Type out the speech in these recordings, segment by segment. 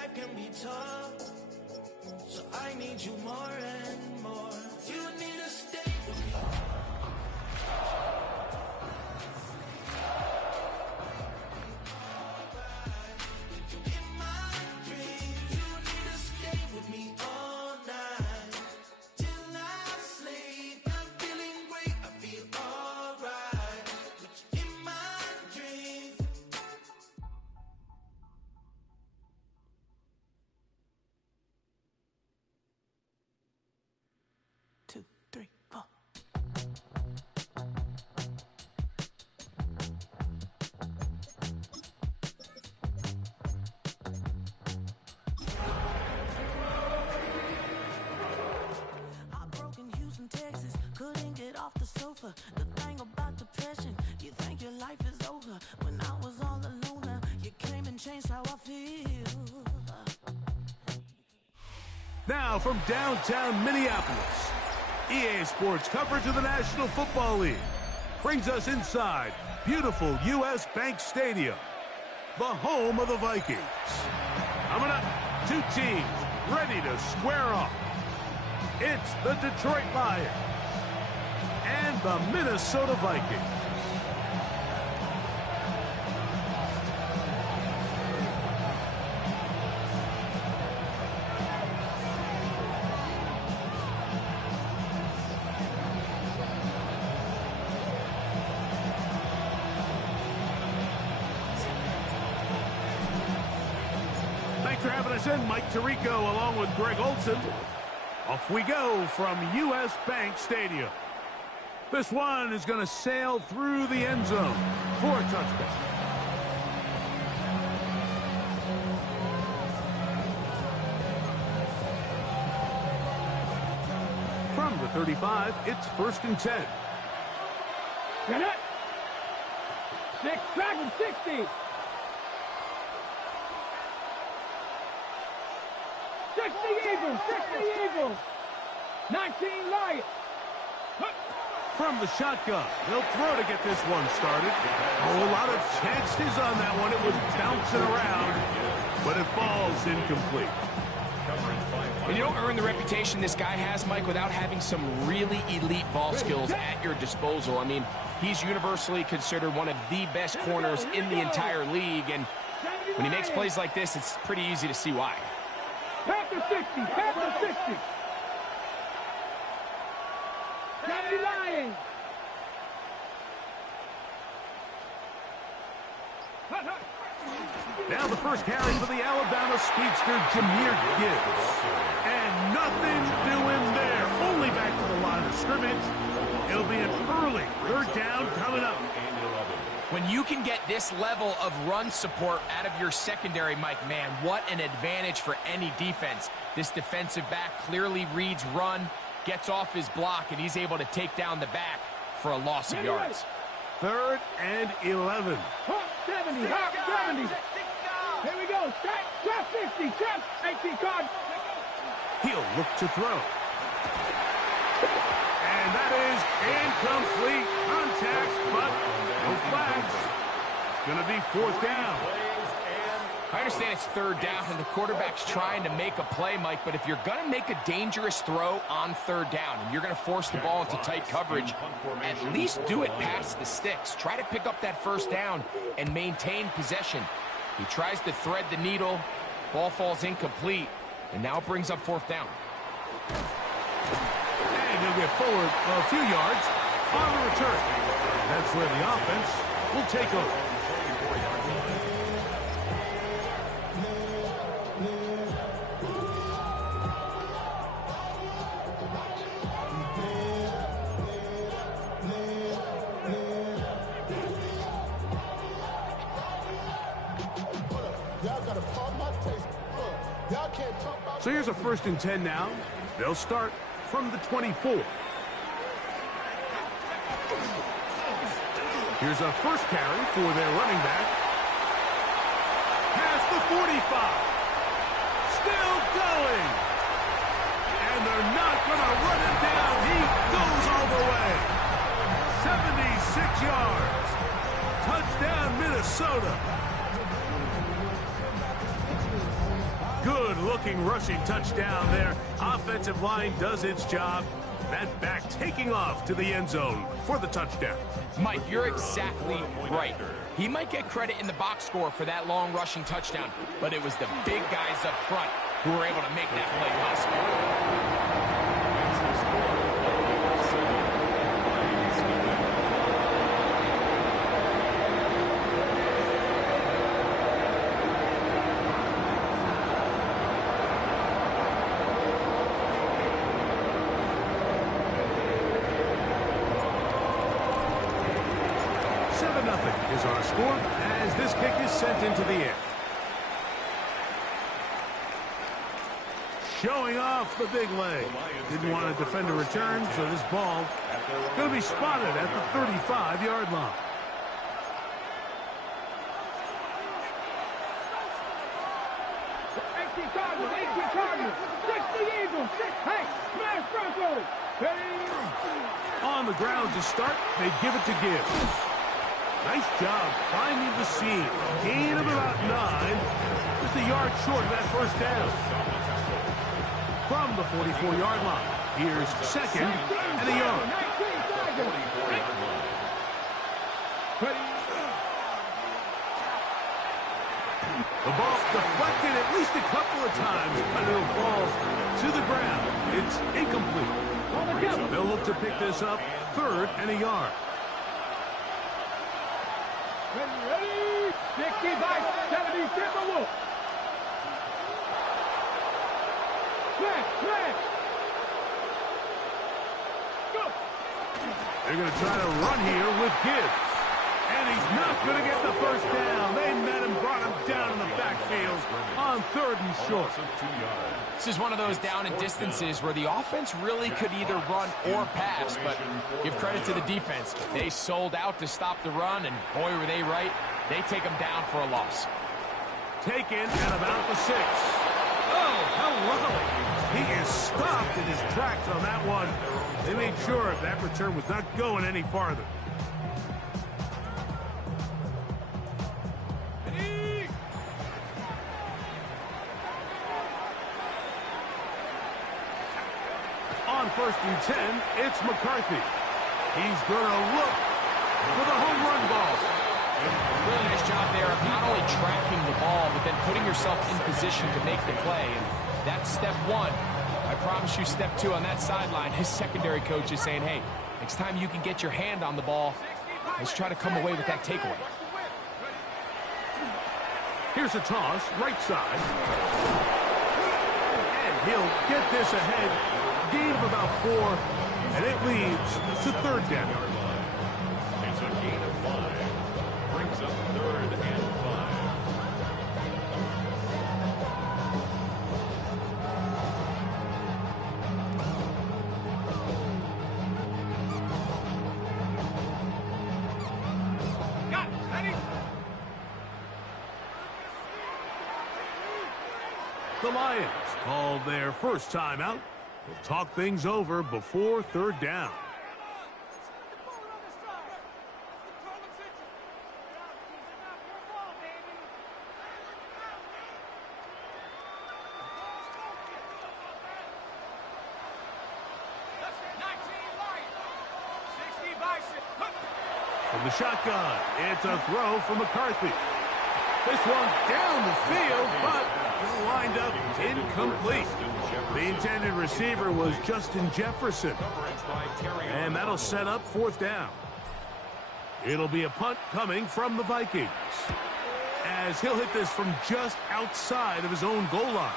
life can be tough, so I need you more and more. You need to stay with me. In my dreams, you need to stay with me all night till I sleep. I'm feeling great, I feel alright. In my dreams. Two, three, four. Heartbroken Houston, Texas, couldn't get off the sofa. The thing about depression, you think your life is over. When I was all alone, you came and changed how I feel. Now from downtown Minneapolis, EA Sports coverage of the National Football League brings us inside beautiful U.S. Bank Stadium, the home of the Vikings. Coming up, two teams ready to square off. It's the Detroit Lions and the Minnesota Vikings. Thanks for having us in, Mike Tirico, along with Greg Olson. Off we go from U.S. Bank Stadium. This one is going to sail through the end zone for a touchdown. From the 35, it's 1st and 10. Get it! 6, track and 60. 60 Eagles, 60 Eagles. 19 Lions. From the shotgun, they'll throw to get this one started. Oh, a lot of chances on that one. It was bouncing around, but it falls incomplete. And you don't earn the reputation this guy has, Mike, without having some really elite ball skills at your disposal. I mean, he's universally considered one of the best corners in the entire league, and when he makes plays like this, it's pretty easy to see why. Panther 60, Panther 60. 70 Lions. Now the first carry for the Alabama speedster, Jahmyr Gibbs. And nothing doing there. Only back to the line of scrimmage. It'll be an early 3rd down coming up. When you can get this level of run support out of your secondary, Mike, man, what an advantage for any defense. This defensive back clearly reads run, gets off his block, and he's able to take down the back for a loss of yards. 3rd and 11. Hawk 70, Hawk 70. Here we go. Trap 50, trap 18 card. He'll look to throw. And that is incomplete. Contact, but no flags. It's going to be 4th down. I understand it's 3rd down and the quarterback's trying to make a play, Mike, but if you're going to make a dangerous throw on 3rd down and you're going to force the ball into tight coverage, at least do it past the sticks. Try to pick up that 1st down and maintain possession. He tries to thread the needle. Ball falls incomplete, and now it brings up 4th down. And he'll get forward a few yards on the return. That's where the offense will take over. So here's a 1st and 10 now. They'll start from the 24. Here's a first carry for their running back. Past the 45. Still going. And they're not going to run him down. He goes all the way. 76 yards. Touchdown, Minnesota. Good-looking rushing touchdown there. Offensive line does its job. That back taking off to the end zone for the touchdown. Mike, you're exactly right. He might get credit in the box score for that long rushing touchdown, but it was the big guys up front who were able to make that play possible. Is our score as this kick is sent into the air. Showing off the big leg. Didn't want to defend a return, so this ball going to be spotted at the 35-yard line. On the ground to start, they give it to Gibbs. Nice job finding the seam. Gain of about 9. Just a yard short of that first down. From the 44-yard line, here's second and a yard. The ball deflected at least a couple of times, but it'll fall to the ground. It's incomplete. They'll look to pick this up, third and a yard. Ready? 65, 70, Timberwolf. Flash. Go. They're going to try to run here with Gibbs. And he's not going to get the first down. They met him, brought him down in the backfield on third and short. This is one of those down and distances where the offense really could either run or pass, but give credit to the defense. They sold out to stop the run, and boy, were they right. They take them down for a loss. Taken at about the 6. Oh, hello. He is stopped in his tracks on that one. They made sure that return was not going any farther. On 1st and 10, it's McCarthy. He's going to look for the home run ball. Really nice job there of not only tracking the ball, but then putting yourself in position to make the play. And that's step 1. I promise you step 2 on that sideline. His secondary coach is saying, hey, next time you can get your hand on the ball, let's try to come away with that takeaway. Here's a toss, right side. And he'll get this ahead. Gain of about 4, and it leads to third down. It's a gain of 5. Brings up 3rd and 5. The Lions called their first timeout. We'll talk things over before third down. From the shotgun, it's a throw for McCarthy. This one down the field, but lined up incomplete. The intended receiver was Justin Jefferson. And that'll set up fourth down. It'll be a punt coming from the Vikings, as he'll hit this from just outside of his own goal line.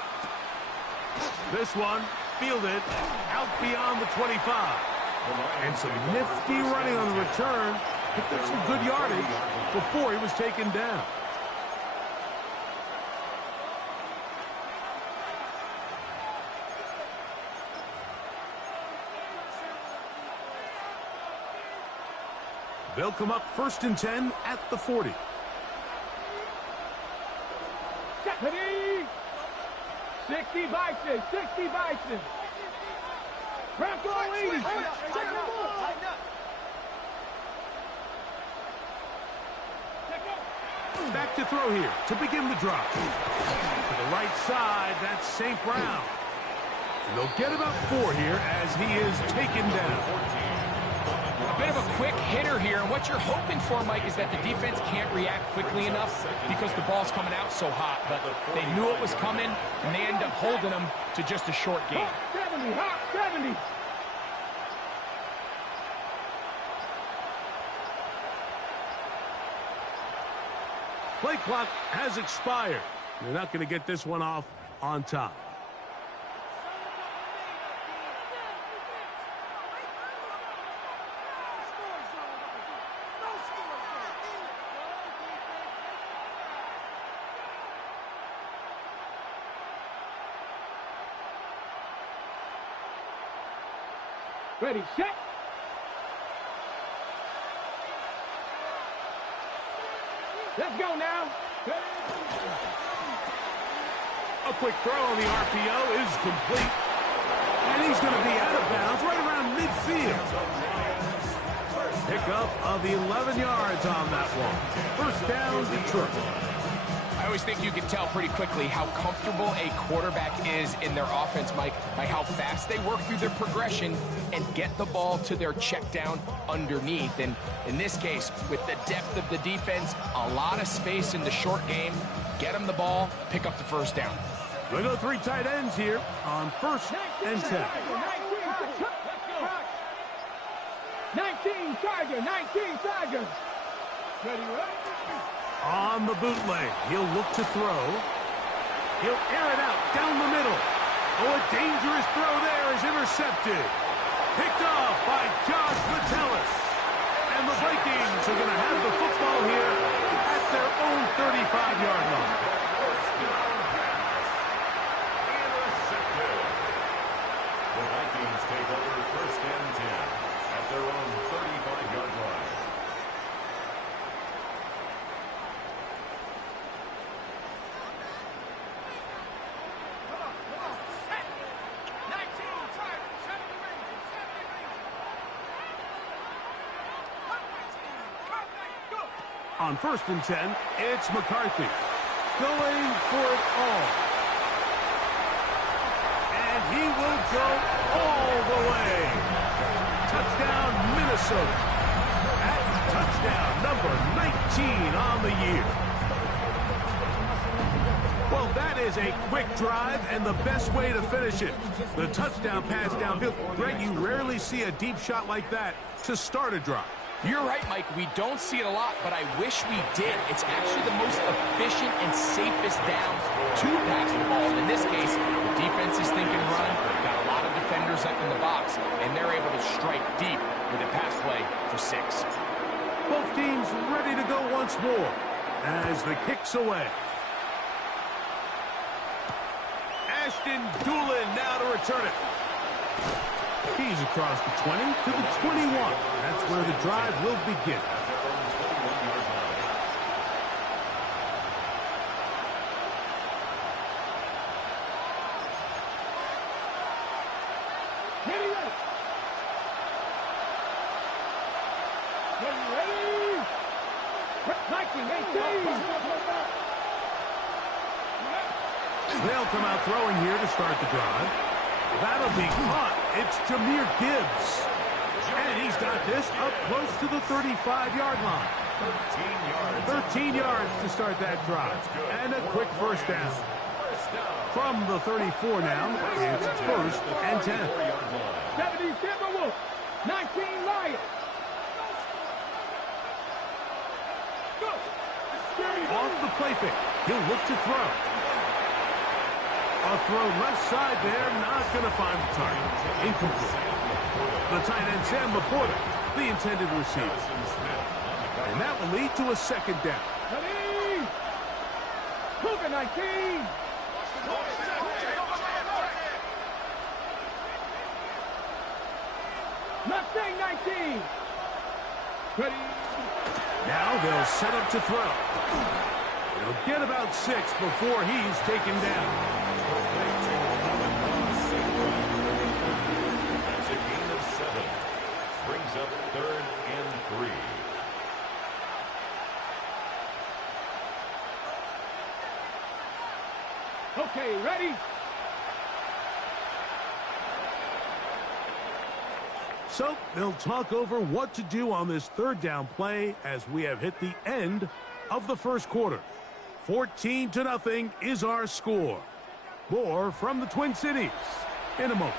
This one fielded out beyond the 25. And some nifty running on the return. Picked up some good yardage before he was taken down. They'll come up 1st and 10 at the 40. 60 Bison, 60 Bison. Bronco lead. Back to throw here to begin the drive. To the right side, that's St. Brown. And they'll get about 4 here as he is taken down. A bit of a quick hitter here, and what you're hoping for, Mike, is that the defense can't react quickly enough because the ball's coming out so hot. But they knew it was coming, and they end up holding them to just a short game. 70, hot 70. Play clock has expired. They're not going to get this one off on top. Ready, set. Let's go now. A quick throw on the RPO is complete. And he's going to be out of bounds right around midfield. Pickup of 11 yards on that one. First down, Detroit. I always think you can tell pretty quickly how comfortable a quarterback is in their offense, Mike, by how fast they work through their progression and get the ball to their check down underneath. And in this case, with the depth of the defense, a lot of space in the short game, get them the ball, pick up the first down. We go 3 tight ends here on 1st and 10. 19 Tiger, 19 Tiger. Ready, ready. On the bootleg, he'll look to throw. He'll air it out down the middle. Oh, a dangerous throw there is intercepted. Picked off by Josh Metellus. And the Vikings are going to have the football here at their own 35-yard line. Intercepted. The Vikings take over 1st and 10 at their own 35-yard line. On 1st and 10, it's McCarthy going for it all. And he will go all the way. Touchdown, Minnesota. At touchdown number 19 on the year. Well, that is a quick drive and the best way to finish it. The touchdown pass downfield. Greg, you rarely see a deep shot like that to start a drive. You're right, Mike. We don't see it a lot, but I wish we did. It's actually the most efficient and safest down to pass the ball. In this case, the defense is thinking run, got a lot of defenders up in the box, and they're able to strike deep with a pass play for 6. Both teams ready to go once more as the kick's away. Ashton Doolin now to return it. He's across the 20 to the 21. That's where the drive will begin. Ready, ready. Ready, ready. 19, 18. They'll come out throwing here to start the drive. That'll be caught. It's Jahmyr Gibbs. And he's got this up close to the 35-yard line. 13 yards to start that drive. And a quick first down. From the 34 now, it's 1st and 10. 70 Timberwolves, 19 Lions. Off the play fake. He'll look to throw. A throw left side there, not going to find the target. Incomplete. The tight end, Sam Laporta, the intended receiver. And that will lead to a 2nd down. Ready. Cougar 19. Mustang 19. Ready. Now they'll set up to throw. He'll get about 6 before he's taken down. That's a gain of 7. Brings up 3rd and 3. Okay, ready? So they'll talk over what to do on this third down play as we have hit the end of the first quarter. 14-0 is our score. More from the Twin Cities in a moment.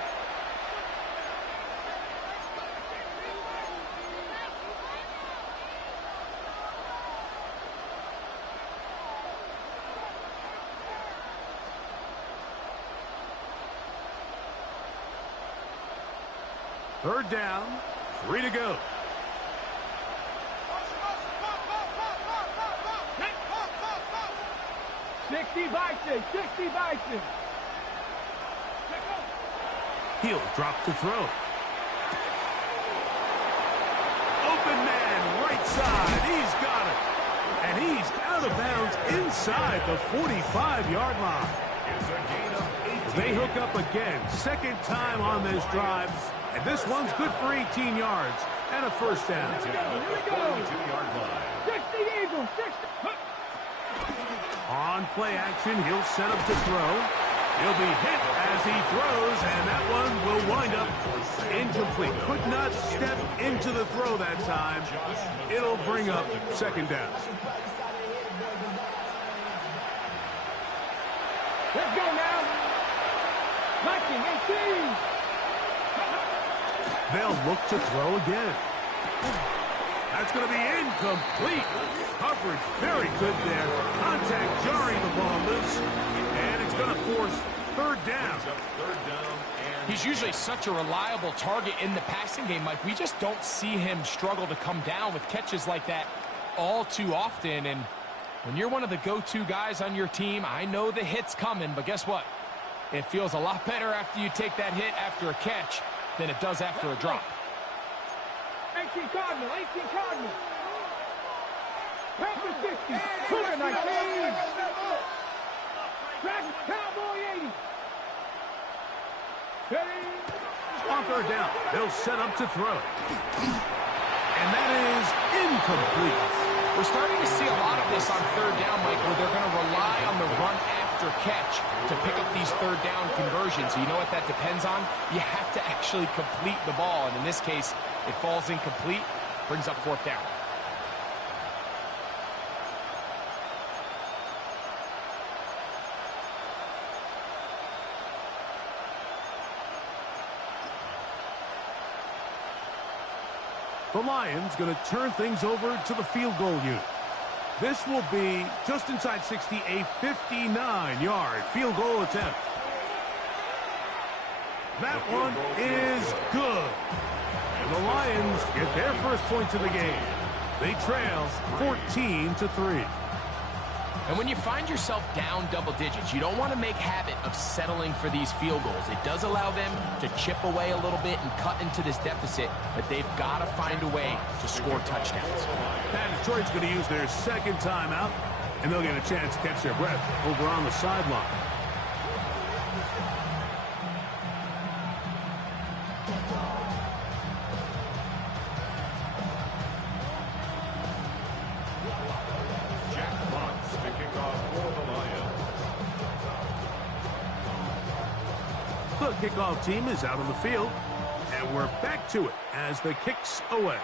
Third down, 3 to go. Sixty Bison. He'll drop to throw. Open man, right side. He's got it. And he's out of bounds inside the 45-yard line. It's a gain of 18. They hook up again, second time on this drive. And this one's good for 18 yards and a first down. Here we go. 42-yard line. 60 Eagles, 60. On play action, he'll set up to throw. He'll be hit as he throws, and that one will wind up incomplete. Could not step into the throw that time. It'll bring up second down. Let's go now. Viking, 18. They'll look to throw again. That's going to be incomplete. Coverage very good there. Contact jarring the ball loose. And it's going to force third down. He's usually such a reliable target in the passing game, Mike. We just don't see him struggle to come down with catches like that all too often. And when you're one of the go-to guys on your team, I know the hit's coming, but guess what? It feels a lot better after you take that hit after a catch than it does after a drop. 18 Cardinal. Pepper 60. Cougar 19. Dragon Cowboy 80. On third down, they'll set up to throw. And that is incomplete. We're starting to see a lot of this on third down, Mike, where they're going to rely on the run after catch to pick up these third down conversions. You know what that depends on? You have to actually complete the ball. And in this case, it falls incomplete, brings up fourth down. The Lions going to turn things over to the field goal unit. This will be just inside 60, a 59-yard field goal attempt. That one is good. And the Lions get their first points of the game. They trail 14-3. And when you find yourself down double digits, you don't want to make habit of settling for these field goals. It does allow them to chip away a little bit and cut into this deficit, but they've got to find a way to score touchdowns. And Detroit's going to use their second timeout, and they'll get a chance to catch their breath over on the sideline. The kickoff team is out on the field, and we're back to it as the kick's away.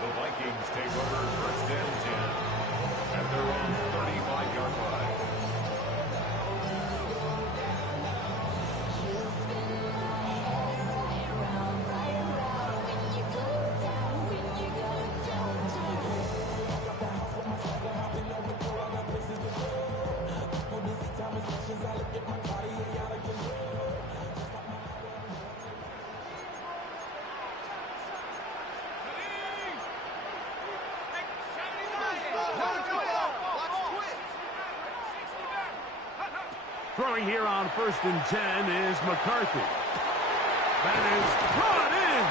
The Vikings take over first and 10 at their own 35-yard line. Throwing here on first and 10 is McCarthy. That is brought in.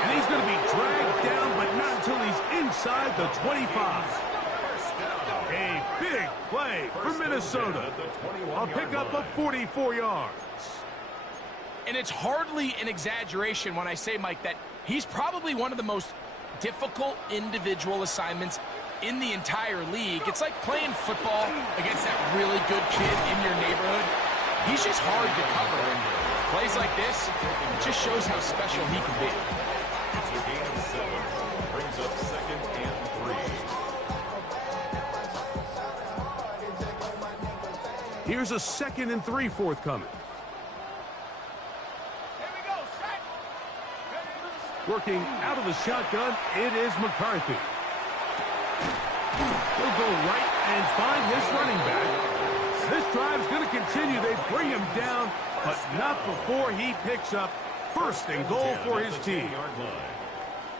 And he's going to be dragged down, but not until he's inside the 25. A big play for Minnesota. A pickup of 44 yards. And it's hardly an exaggeration when I say, Mike, that he's probably one of the most difficult individual assignments in the entire league. It's like playing football against that really good kid in your neighborhood. He's just hard to cover, and plays like this, it just shows how special he can be. It's a gain of 7. Brings up 2nd and 3. Here's a 2nd and 3 forthcoming. Working out of the shotgun, it is McCarthy. He'll go right and find his running back. This drive's going to continue. They bring him down, but not before he picks up 1st and goal for his team.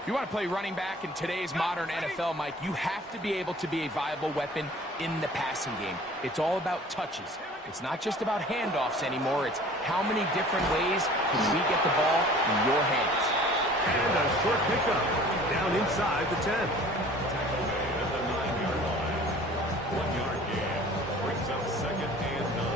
If you want to play running back in today's modern NFL, Mike, you have to be able to be a viable weapon in the passing game. It's all about touches. It's not just about handoffs anymore. It's how many different ways can we get the ball in your hands. And a short pickup down inside the 10. Tackle made at the 9-yard line. 1-yard gain. Brings up 2nd and 9.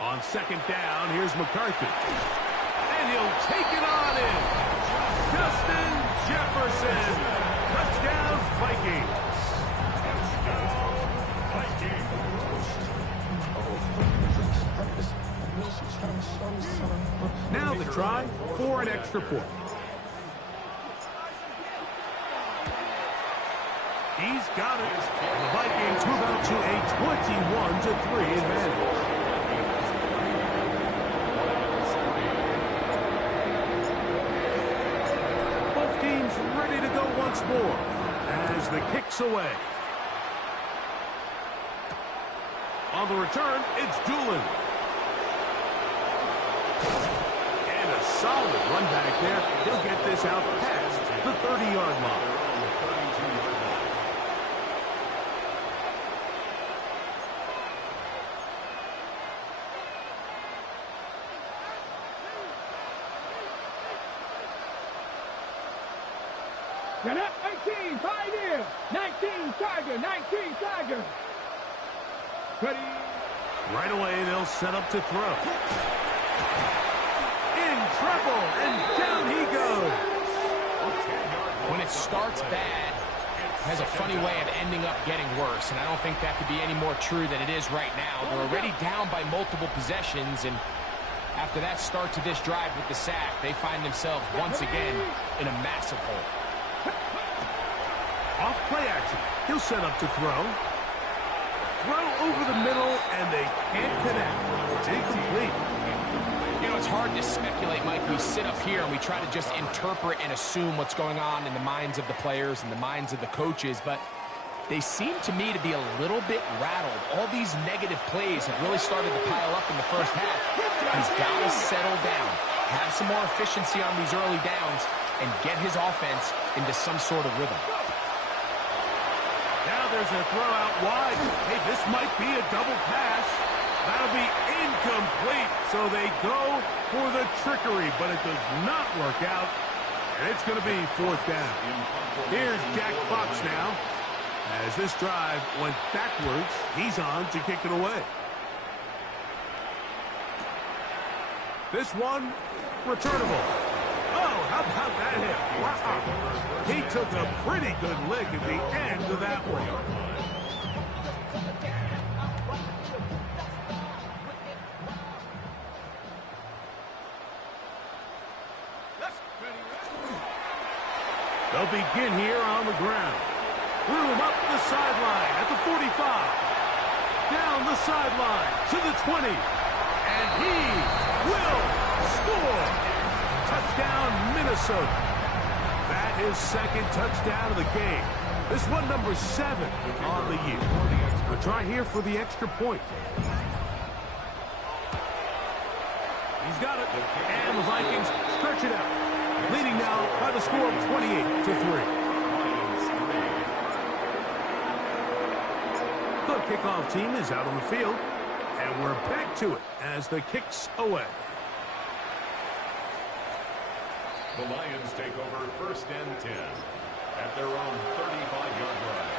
On 2nd down, here's McCarthy. And he'll take it on in. Justin Jefferson. Touchdown, Vikings. Now the try for an extra point. He's got it. The Vikings move out to a 21-3 advantage. Teams ready to go once more as the kick's away. On the return, it's Doolin. And a solid run back there. He'll get this out past the 30-yard line. Get up, 18, Pioneer. 19, Tiger, 19, Tiger. Ready. Right away, they'll set up to throw. In trouble, and down he goes. When it starts bad, it has a funny way of ending up getting worse, and I don't think that could be any more true than it is right now. They're already down by multiple possessions, and after that start to this drive with the sack, they find themselves once again in a massive hole. Off play action. He'll set up to throw. Throw over the middle, and they can't connect. It's incomplete. You know, it's hard to speculate, Mike. We sit up here and we try to just interpret and assume what's going on in the minds of the players and the minds of the coaches, but they seem to me to be a little bit rattled. All these negative plays have really started to pile up in the first half. He's got to settle down, have some more efficiency on these early downs, and get his offense into some sort of rhythm. Now there's a throw out wide. Hey, this might be a double pass. That'll be incomplete. So they go for the trickery, but it does not work out. And it's going to be 4th down. Here's Jack Fox now. As this drive went backwards, he's on to kick it away. This one, returnable. Oh, how about that hit? Wow. He took a pretty good lick at the end of that one. They'll begin here on the ground. Room up the sideline at the 45. Down the sideline to the 20. And he will score. Touchdown, Minnesota. That is 2nd touchdown of the game. This one number 7 on the year. A try here for the extra point. He's got it. And the Vikings stretch it out. Leading now by the score of 28-3. The kickoff team is out on the field. And we're back to it as the kick's away. The Lions take over 1st and 10 at their own 35-yard line.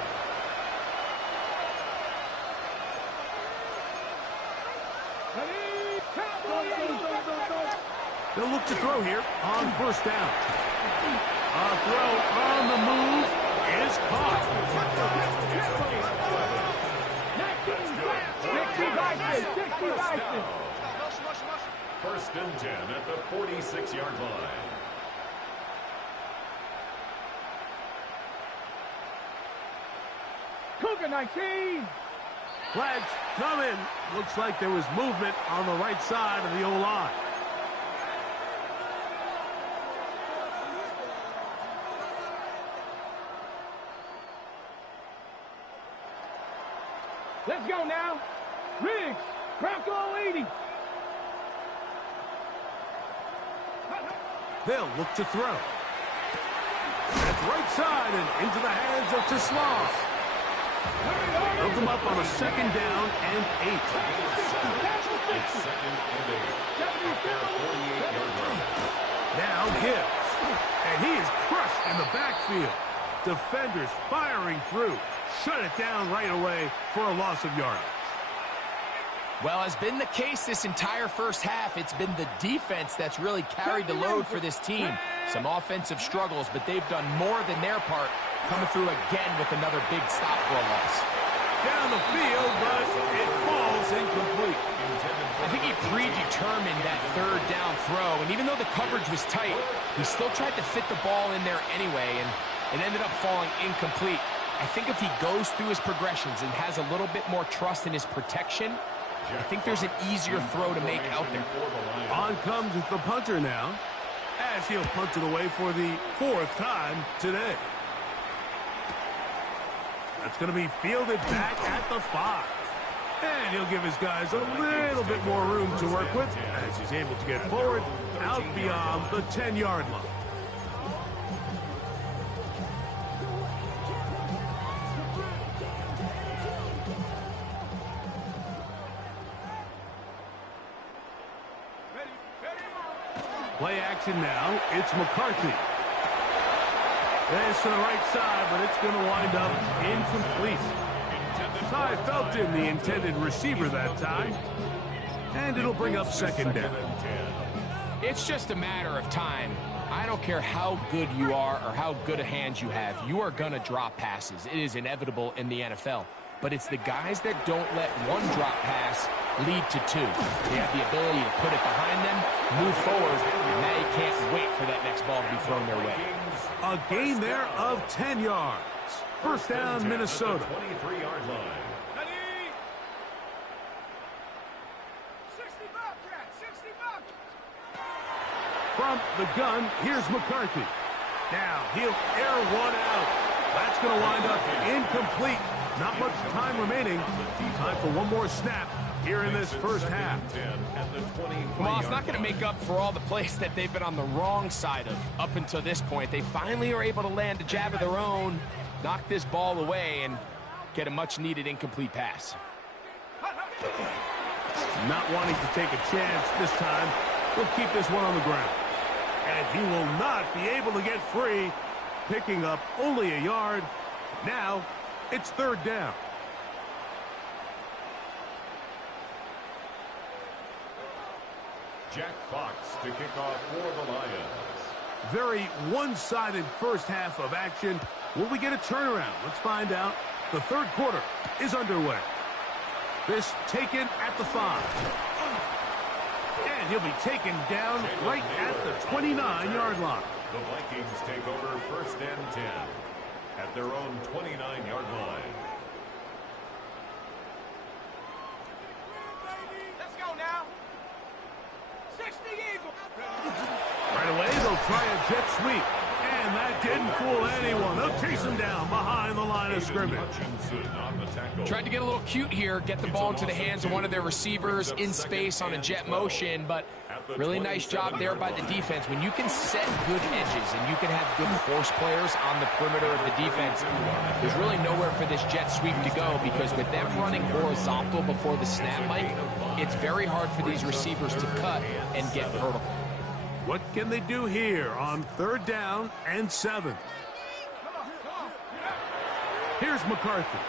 They'll look to throw here on first down. A throw on the move is caught. 60. First and 10 at the 46-yard line. Cougar 19. Flags coming. Looks like there was movement on the right side of the O-line. Let's go now. Riggs, crack all 80. They'll look to throw. That's right side and into the hands of Tislas. They'll come up on a second down and 8. It's second and 8. Out there, 48-yard line. Now Gibbs. And he is crushed in the backfield. Defenders firing through. Shut it down right away for a loss of yardage. Well, has been the case this entire first half. It's been the defense that's really carried the load for this team. Some offensive struggles, but they've done more than their part, coming through again with another big stop for a loss. Down the field, but it falls incomplete. I think he predetermined that third down throw, and even though the coverage was tight, he still tried to fit the ball in there anyway, and it ended up falling incomplete. I think if he goes through his progressions and has a little bit more trust in his protection, I think there's an easier throw to make out there. On comes the punter now, as he'll punt it away for the 4th time today. That's going to be fielded back at the 5. And he'll give his guys a little bit more room to work with as he's able to get forward out beyond the 10-yard line. Play action now. It's McCarthy. This to the right side, but it's going to wind up incomplete. Ty Felton, the intended receiver that time. And it'll bring up second down. It's just a matter of time. I don't care how good you are or how good a hand you have. You are going to drop passes. It is inevitable in the NFL. But it's the guys that don't let one drop pass lead to 2. They have the ability to put it behind them, move forward, and now you can't wait for that next ball to be thrown their way. A gain there of 10 yards. First down, Minnesota. 23-yard line. From the gun, here's McCarthy. Now he'll air one out. That's going to wind up incomplete. Not much time remaining. Time for one more snap here in this first half. Well, it's not going to make up for all the plays that they've been on the wrong side of up until this point. They finally are able to land a jab of their own, knock this ball away, and get a much-needed incomplete pass. Not wanting to take a chance this time. We'll keep this one on the ground. And he will not be able to get free, picking up only a yard. Now, it's third down. Jack Fox to kick off for the Lions. Very one-sided first half of action. Will we get a turnaround? Let's find out. The third quarter is underway. This taken at the 5. And he'll be taken down right at the 29-yard line. The Vikings take over first and 10 at their own 29-yard line. Let's go now. 60 Eagles. Right away, they'll try a jet sweep. And that didn't fool anyone. They'll chase him down behind the line of scrimmage. Tried to get a little cute here, get the ball into the hands of one of their receivers in space on a jet motion, but really nice job there by the defense. When you can set good edges and you can have good force players on the perimeter of the defense, there's really nowhere for this jet sweep to go, because with them running horizontal before the snap, Mike, it's very hard for these receivers to cut and get vertical. What can they do here on third down and 7? Here's McCarthy.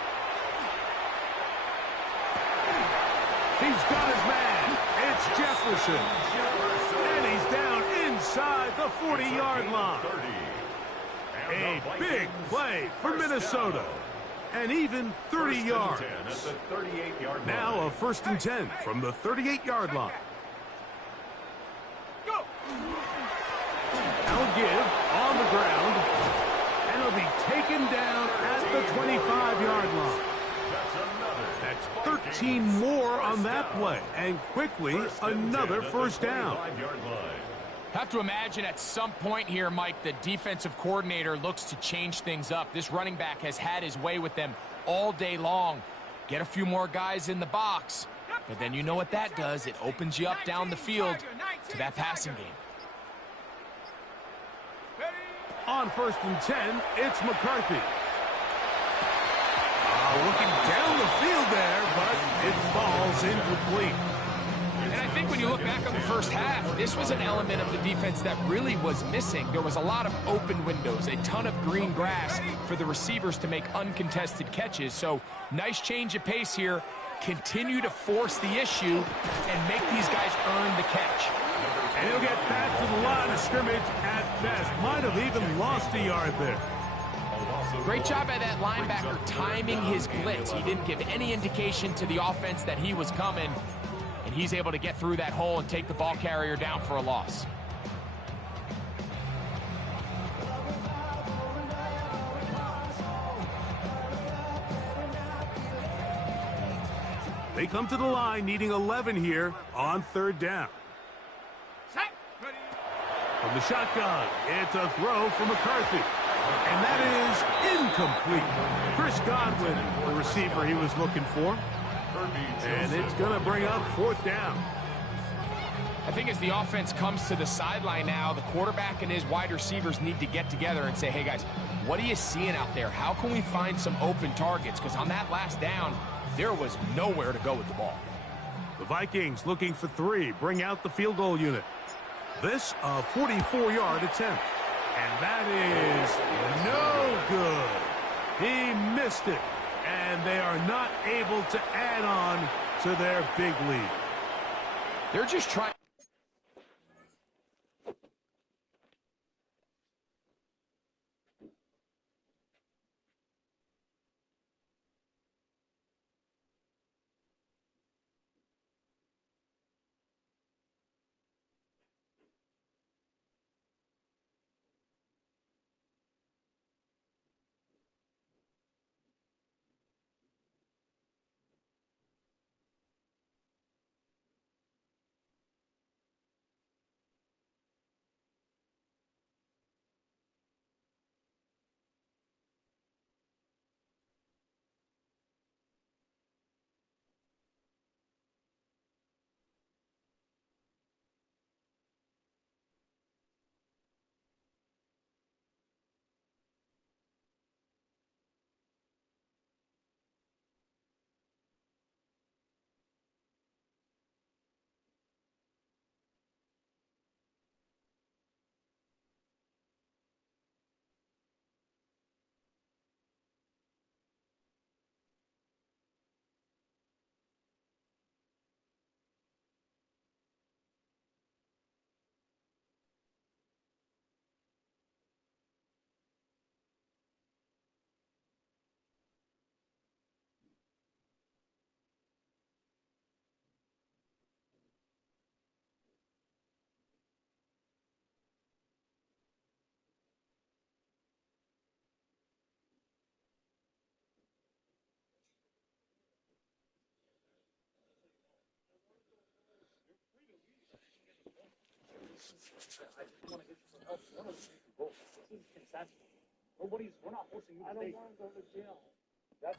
He's got his man. It's Jefferson. And he's down inside the 40-yard line. A big play for Minnesota. And even 30 yards. Now a 1st and 10 from the 38-yard line. Now give on the ground. And it'll be taken down at the 25-yard line. That's 13 more on that play. And quickly, another 1st down. Have to imagine at some point here, Mike, the defensive coordinator looks to change things up. This running back has had his way with them all day long. Get a few more guys in the box. But then you know what that does. It opens you up down the field to that passing game. On 1st and 10, it's McCarthy. Looking down the field there, but it falls incomplete. And I think when you look back on the first half, this was an element of the defense that really was missing. There was a lot of open windows, a ton of green grass for the receivers to make uncontested catches. So nice change of pace here. Continue to force the issue and make these guys earn the catch. And he'll get back to the line of scrimmage at best. Might have even lost a yard there. Great job by that linebacker timing his blitz. He didn't give any indication to the offense that he was coming. And he's able to get through that hole and take the ball carrier down for a loss. They come to the line needing 11 here on 3rd down. From the shotgun, it's a throw for McCarthy. And that is incomplete. Chris Godwin, the receiver he was looking for. And it's going to bring up 4th down. I think as the offense comes to the sideline now, the quarterback and his wide receivers need to get together and say, hey, guys, what are you seeing out there? How can we find some open targets? Because on that last down, there was nowhere to go with the ball. The Vikings looking for 3. Bring out the field goal unit. This a 44-yard attempt. And that is no good. He missed it. And they are not able to add on to their big lead. They're just trying.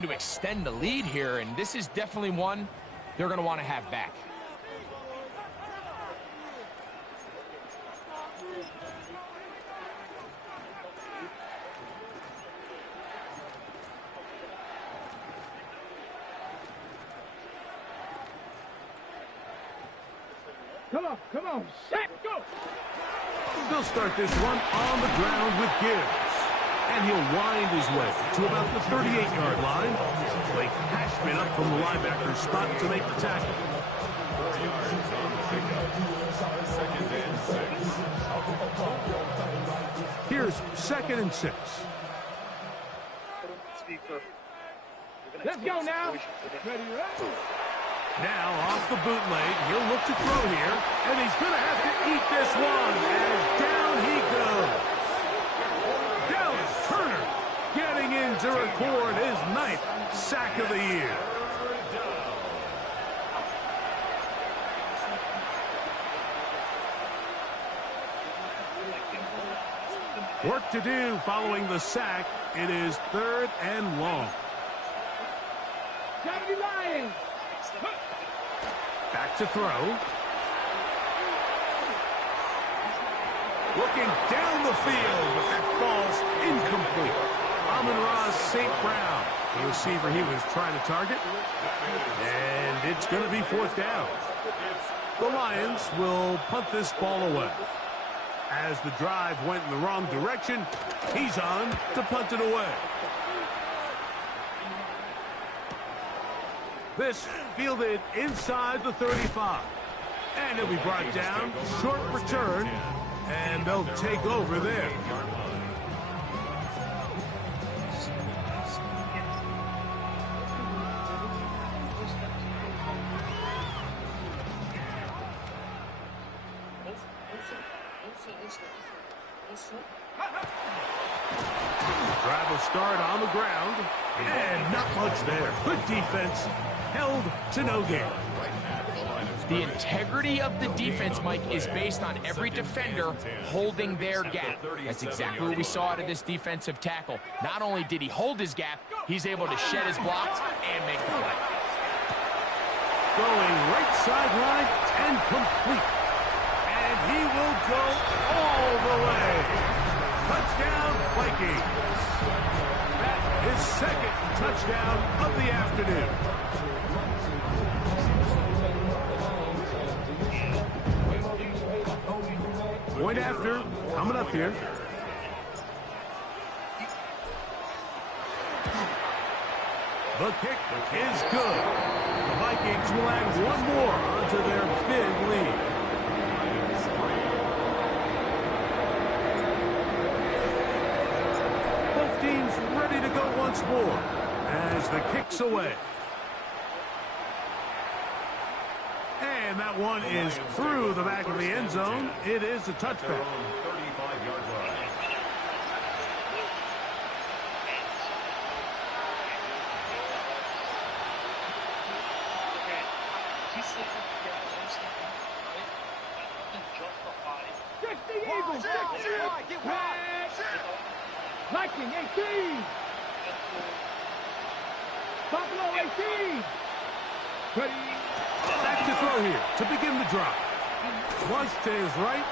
To extend the lead here, and this is definitely one they're going to want to have back. Come on, set, go! They'll start this one on the ground with Gibbs. And he'll wind his way to about the 38-yard line. Blake Hashman up from the linebacker's spot to make the tackle. 4 yards on the pickup. Second and 6. Here's 2nd and 6. Let's go now. Ready, right? Now off the bootleg, he'll look to throw here, and he's going to have to eat this one, and down he goes. Dallas Turner getting in to record his 9th sack of the year. Work to do following the sack. It is 3rd and long. Lions. Back to throw. Looking down the field, but that ball's incomplete. Amon-Ra St. Brown, the receiver he was trying to target. And it's going to be 4th down. The Lions will punt this ball away. As the drive went in the wrong direction, he's on to punt it away. This fielded inside the 35. And it'll be brought down, short return, and they'll take over there. Drive will start on the ground, and not much there. Good defense, held to no gain. The integrity of the defense, Mike, is based on every defender holding their gap. That's exactly what we saw out of this defensive tackle. Not only did he hold his gap, he's able to shed his blocks and make the play. Going right sideline and complete. And he will go all the way. Touchdown, Vikings. That is 2nd touchdown of the afternoon. Point after, coming up here. The kick is good. The Vikings will add one more onto their big lead. Both teams ready to go once more as the kick's away. And that one is through the back of the end zone. It is a touchback. 35-yard line. Viking 18. Buffalo 18. Back to throw here to begin the drive. Once to his right.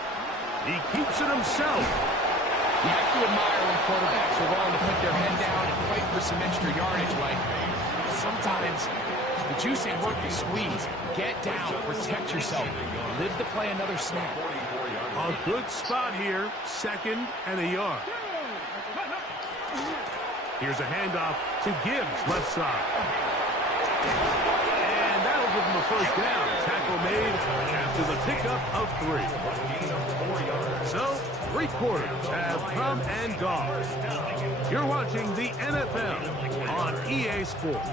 He keeps it himself. You have to admire when quarterbacks are willing to put their head down and fight for some extra yardage, Mike. Sometimes the juice ain't worth the squeeze. Get down, protect yourself, live to play another snap. A good spot here, 2nd and a yard. Here's a handoff to Gibbs, left side. And that'll give him a 1st down. Tackle made after the pickup of 3. So, 3 quarters have come and gone. You're watching the NFL on EA Sports.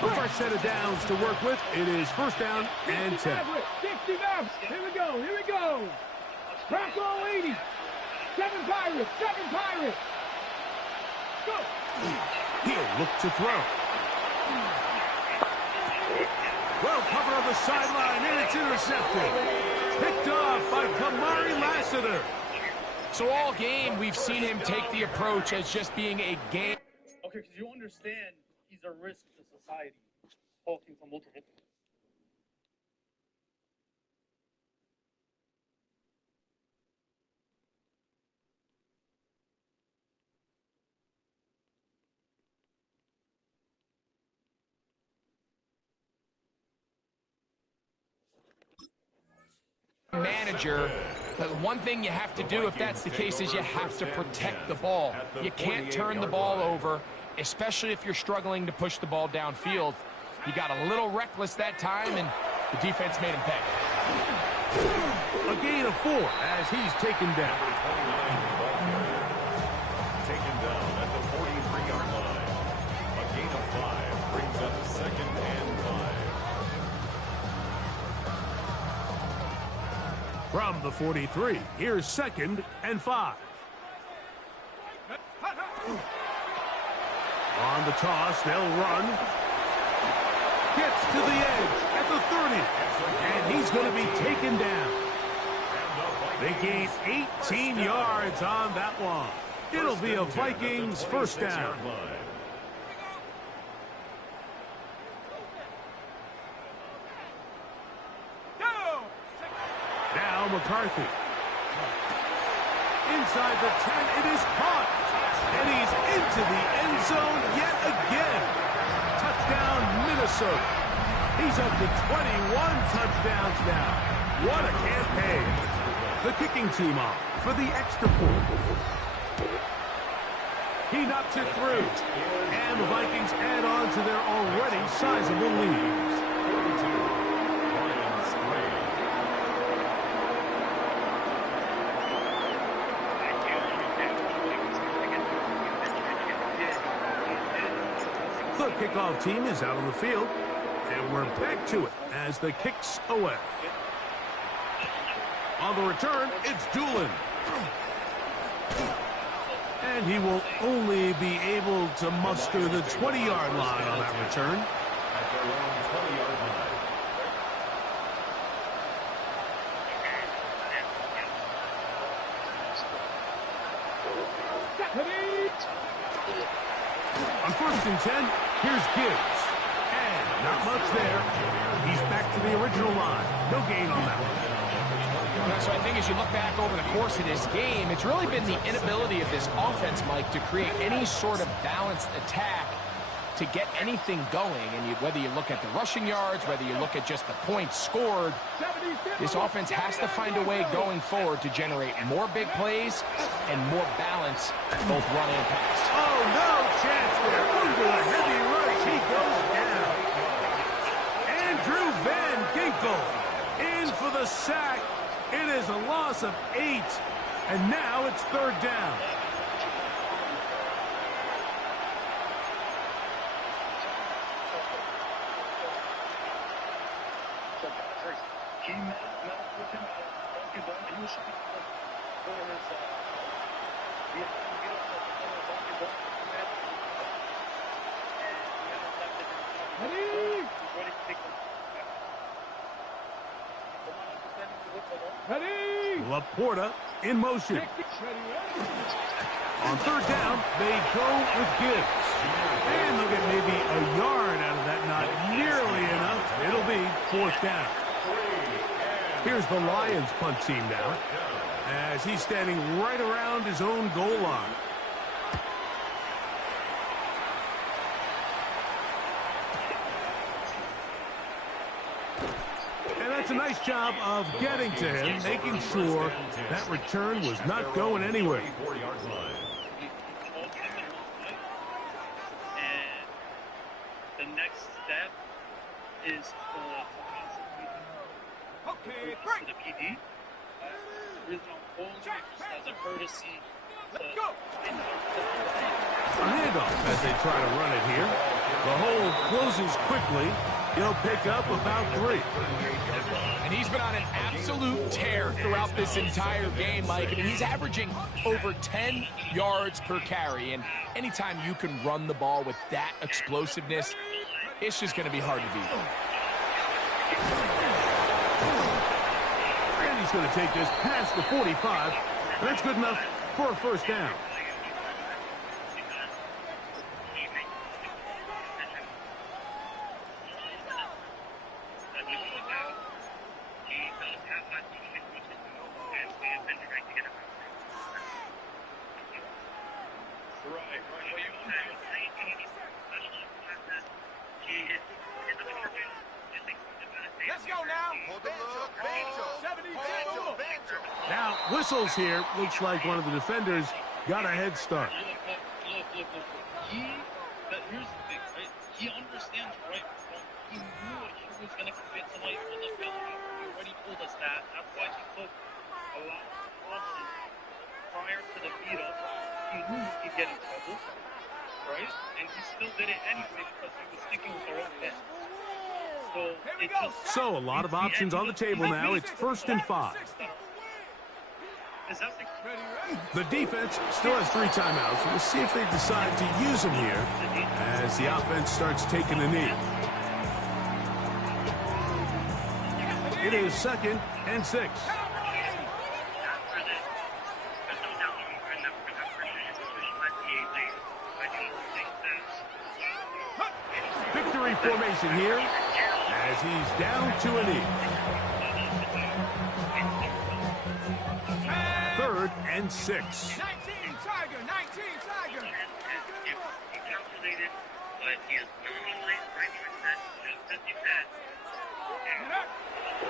The first set of downs to work with. It is 1st down and 10. 60 Mavericks. Here we go. Here we go. Bronco 80. 7 Pirates. 7 Pirates. Go. He'll look to throw. Well covered on the sideline, and it's intercepted. Picked off by Kamari Lassiter. So all game, we've seen him take the approach as just being a game. Okay, because you understand he's a risk to society, talking to multiple people. Manager The one thing you have to do if that's the case is you have to protect the ball. You can't turn the ball over, especially if you're struggling to push the ball downfield. He got a little reckless that time, and the defense made him pay. A gain of 4 as he's taken down. Taken down at the 43-yard line. A gain of 5 brings up 2nd and 5. From the 43, here's 2nd and 5. On the toss, they'll run. Gets to the edge at the 30, and he's going to be taken down. They gain 18 yards on that one. It'll be a Vikings first down. Now McCarthy. Inside the 10, it is caught. And he's into the end zone yet again. Touchdown, Minnesota. He's up to 21 touchdowns now. What a campaign. The kicking team off for the extra point. He knocks it through. And the Vikings add on to their already sizable lead. The kickoff team is out on the field, and we're back to it as the kick's away. On the return, it's Doolin. And he will only be able to muster the 20-yard line on that return. At their own 20-yard line. On 1st and 10, here's Gibbs. And not much there. He's back to the original line. No gain on that one. So I think as you look back over the course of this game, it's really been the inability of this offense, Mike, to create any sort of balanced attack to get anything going. And whether you look at the rushing yards, whether you look at just the points scored, this offense has to find a way going forward to generate more big plays and more balance, both run and pass. Oh, no chance there. Under a heavy rush, he goes down. Andrew Van Ginkel in for the sack. It is a loss of 8, and now it's 3rd down. Laporta in motion. On 3rd down, they go with Gibbs. And they'll get maybe a yard out of that. Not nearly enough. It'll be 4th down. Here's the Lions punt team now, as he's standing right around his own goal line. And that's a nice job of getting to him, making sure that return was not going anywhere. And the next step is the PD. Original goals as a courtesy. A handoff as they try to run it here. The hole closes quickly. He'll pick up about 3. And he's been on an absolute tear throughout this entire game, Mike. I mean, he's averaging over 10 yards per carry. And anytime you can run the ball with that explosiveness, it's just going to be hard to beat. And he's going to take this past the 45. That's good enough for a 1st down. Let's go now. 72. Now, whistles here. Looks like one of the defenders got a head start. Look. Here's the thing, right? He understands right from wrong. He knew what he was going to commit tonight on the penalty. He already told us that. That's why he took a lot of precautions prior to the meetup. He knew he could get in trouble, right? And he still did it anyway because he was sticking with our own men. So a lot of options on the table now. It's 1st and 5. The defense still has 3 timeouts. We'll see if they decide to use them here as the offense starts taking a knee. It is 2nd and 6. Victory formation here as he's down to a knee. 3rd and 6. 19 Tiger.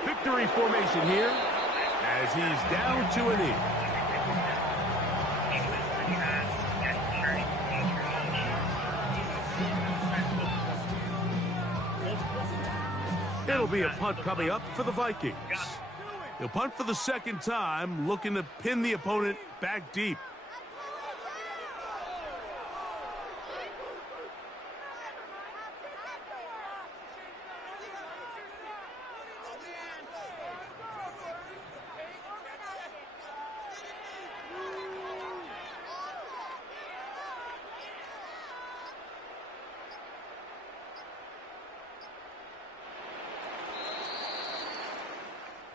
Victory formation here as he's down to a knee. It'll be a punt coming up for the Vikings. He'll punt for the 2nd time, looking to pin the opponent back deep.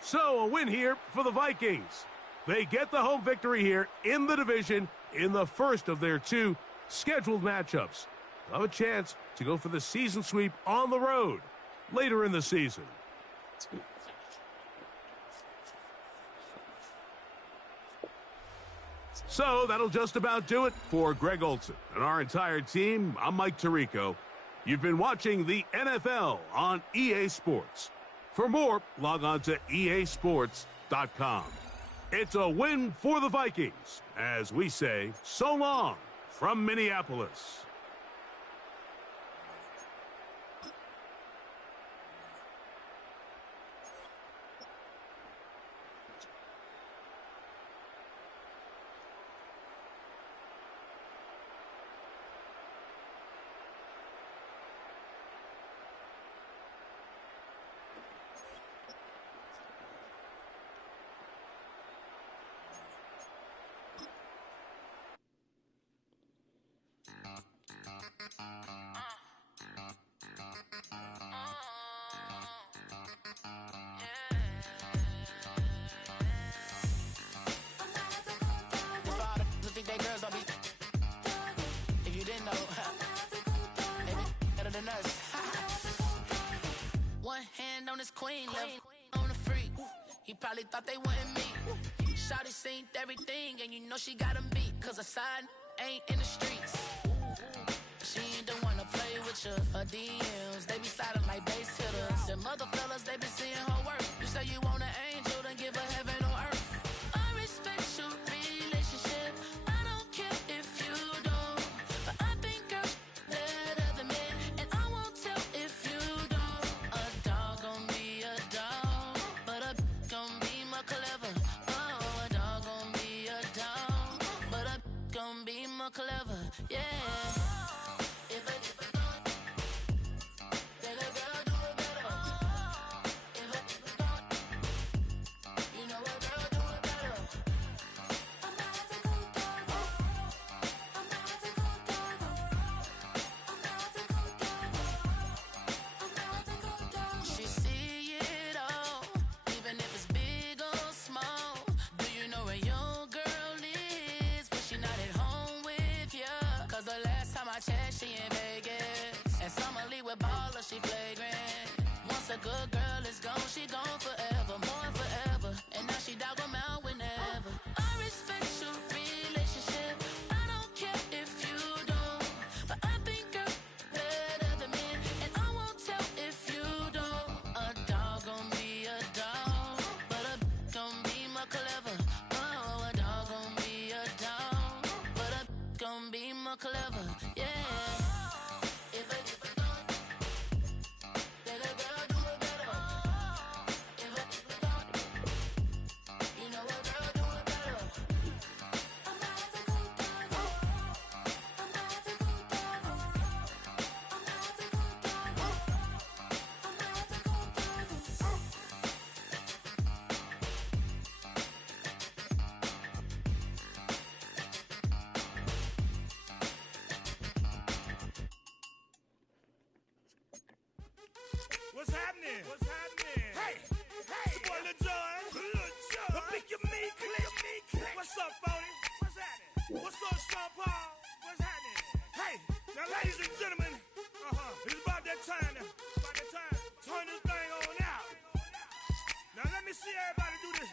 So a win here for the Vikings. They get the home victory here in the division in the first of their 2 scheduled matchups. They'll have a chance to go for the season sweep on the road later in the season. So that'll just about do it for Greg Olson and our entire team. I'm Mike Tirico. You've been watching the NFL on EA Sports. For more, log on to easports.com. It's a win for the Vikings, as we say so long from Minneapolis. One hand on his queen, left on the freak. He probably thought they wouldn't meet. Shawty seen everything, and you know she got him beat. Cause her side ain't in the streets. She ain't the one to play with you. Her DMs, they be sliding like base hitters. And mother fellas, they be seeing her work. You say you want an angel, then give her heaven on earth. I respect your relationship. I don't care if you don't. But I think girls better than men. And I won't tell if you don't. A dog gon' be a dog. But a gon' be more clever. Oh, a dog gon' be a dog. But a gon' be more clever. Yeah. You know clever, yeah. If I then a girl do it better. If I you know a girl do it better. I'm not the good dog. I'm not the good dog. I'm not the good dog. I'm not the good dog. What's happening? What's happening? Hey, it's your boy Lil Jon. I think you mean click. What's up, Phony? What's happening? What's up, Sean Paul? What's happening? Hey, now ladies and gentlemen, it's about that time. Turn this thing on out. Now let me see everybody do this.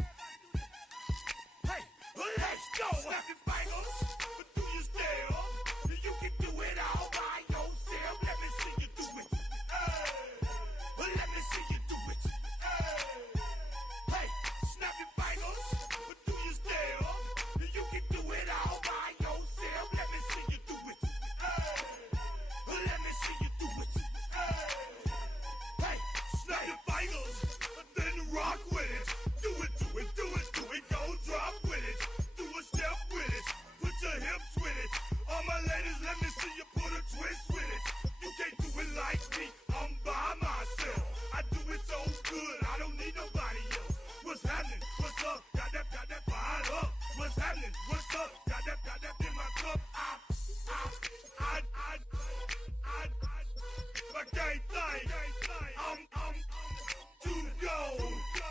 Hey, let's go. Snap your fingers, but do you still? You can do it all by yourself. Let me see you do it. Let me see you do it. Hey, snap your fingers, but do you still? You can do it all by yourself. Let me see you do it. Let me see you do it. Hey, snap your fingers, then rock with it. Do it, go drop with it. Do a step with it, put your hips with it. All my ladies, let me see you put a twist with it. You can't do it like me, I'm by myself. I do it so good, I don't need nobody else. What's happening? What's up? Got that fired up. What's happening? What's up? Got that in my cup. My gang thing. I'm to go.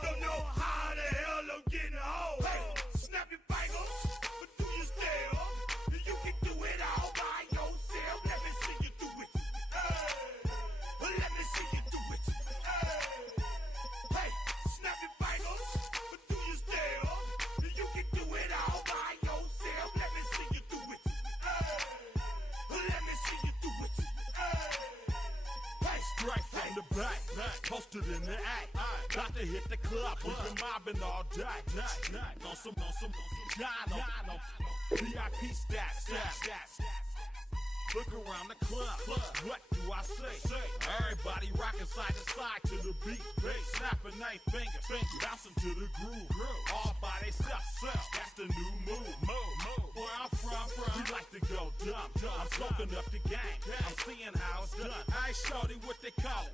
Don't know how the hell I'm getting home. Hey, snap your fingers, but do you still? You can do it all by yourself. Let me see you do it. Let me see you do it. Hey, snap your fingers, but do you still? You can do it all by yourself. Let me see you do it. Let me see you do it. Hey, Straight from the back, posted in the act. Got to hit the club, we've been mobbing all day. On some Jono, VIP stats. Look around the club, what do I say? Everybody rocking side to side to the beat. Snapping their fingers, bouncing to the groove. All by themselves, that's the new move. Where I'm from, we like to go dumb. I'm soaking up the game, I'm seeing how it's done. Hey, shorty, what they call it?